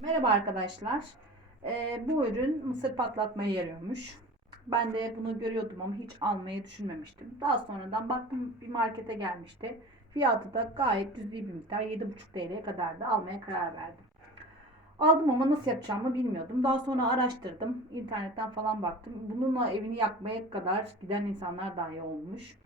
Merhaba arkadaşlar. Ee, bu ürün mısır patlatmaya yarıyormuş. Ben de bunu görüyordum ama hiç almayı düşünmemiştim. Daha sonradan baktım bir markete gelmişti. Fiyatı da gayet cüzi bir miktar 7,5 TL'ye kadar da almaya karar verdim. Aldım ama nasıl yapacağımı bilmiyordum. Daha sonra araştırdım. internetten falan baktım. Bununla evini yakmaya kadar giden insanlar dahi olmuş.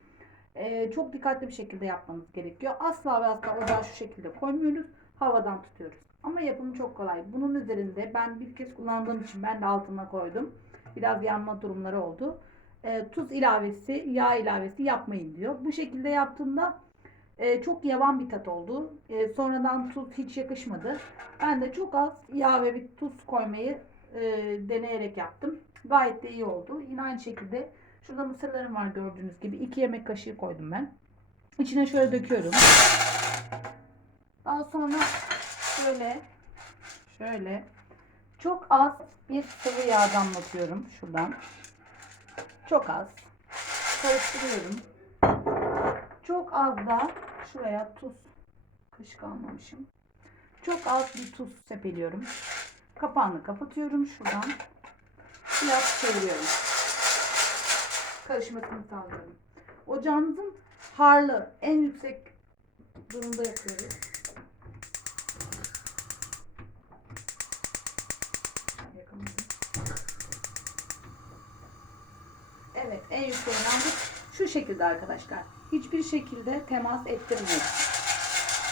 Ee, çok dikkatli bir şekilde yapmanız gerekiyor. Asla ve asla ocağı şu şekilde koymuyoruz. Havadan tutuyoruz. Ama yapımı çok kolay. Bunun üzerinde ben bir kez kullandığım için ben de altına koydum. Biraz yanma durumları oldu. Ee, tuz ilavesi, yağ ilavesi yapmayın diyor. Bu şekilde yaptığımda e, çok yavan bir tat oldu. E, sonradan tuz hiç yakışmadı. Ben de çok az yağ ve bir tuz koymayı e, deneyerek yaptım. Gayet de iyi oldu. Yine aynı şekilde şurada mısırlarım var gördüğünüz gibi. 2 yemek kaşığı koydum ben. İçine şöyle döküyorum. Daha sonra şöyle şöyle çok az bir sıvı yağ damlatıyorum şuradan. Çok az. Karıştırıyorum. Çok az da şuraya tuz kaşık almamışım. Çok az bir tuz sepeliyorum. Kapağını kapatıyorum şuradan. Biraz çeviriyorum. Karışmasını sağlıyorum. Ocağınızın harlı en yüksek durumda yapıyoruz. Yakamadım. Evet en yükseğini aldık. Şu şekilde arkadaşlar. Hiçbir şekilde temas ettirmiyoruz.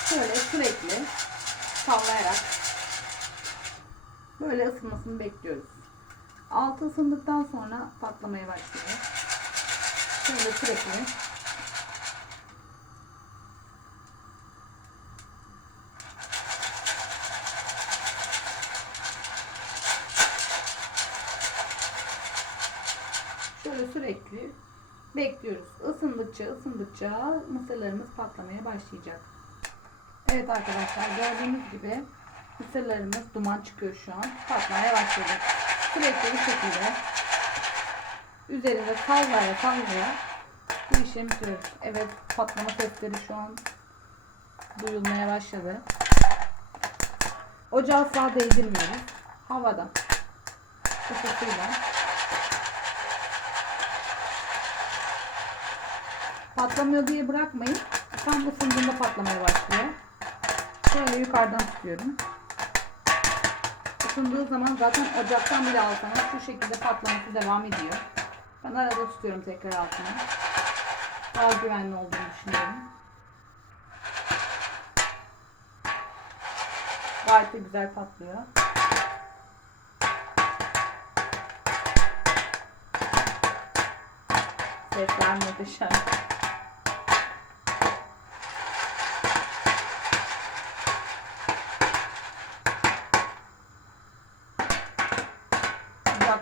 Şöyle sürekli sallayarak böyle ısınmasını bekliyoruz. Altı ısındıktan sonra patlamaya başlıyor. Şöyle sürekli şöyle sürekli bekliyoruz. Isındıkça ısındıkça mısırlarımız patlamaya başlayacak. Evet arkadaşlar gördüğünüz gibi mısırlarımız duman çıkıyor şu an. Patlamaya başladı. Sürekli bir şekilde üzerinde sallaya sallaya bu işlemi yapıyoruz. Evet patlama sesleri şu an duyulmaya başladı. Ocağı asla değdirmiyoruz. Havada. Kısasıyla. Patlamıyor diye bırakmayın. Tam ısındığında patlamaya başlıyor. Şöyle yukarıdan tutuyorum. Isındığı zaman zaten ocaktan bile alsanız şu şekilde patlaması devam ediyor. Ben arada tutuyorum tekrar altına. Daha güvenli olduğunu düşünüyorum. Gayet de güzel patlıyor. Sesler muhteşem.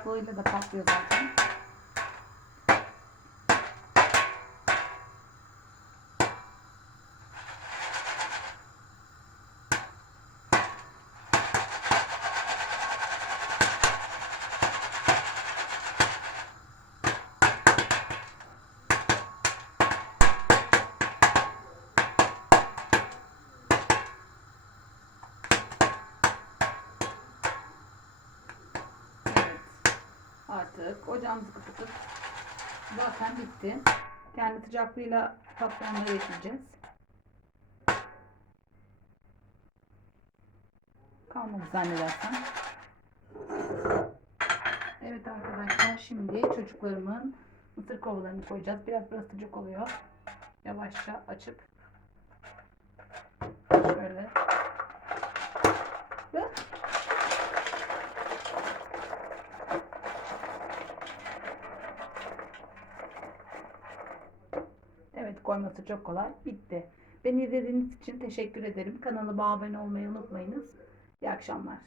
Sıcaklığıyla da patlıyor zaten. Artık ocağımızı kapatıp zaten bitti. Kendi sıcaklığıyla patlayanları bekleyeceğiz. Kalmadı zannedersem. Evet arkadaşlar şimdi çocuklarımın mısır kovalarını koyacağız. Biraz biraz sıcak oluyor. Yavaşça açıp şöyle ve Evet koyması çok kolay. Bitti. Beni izlediğiniz için teşekkür ederim. Kanalıma abone olmayı unutmayınız. İyi akşamlar.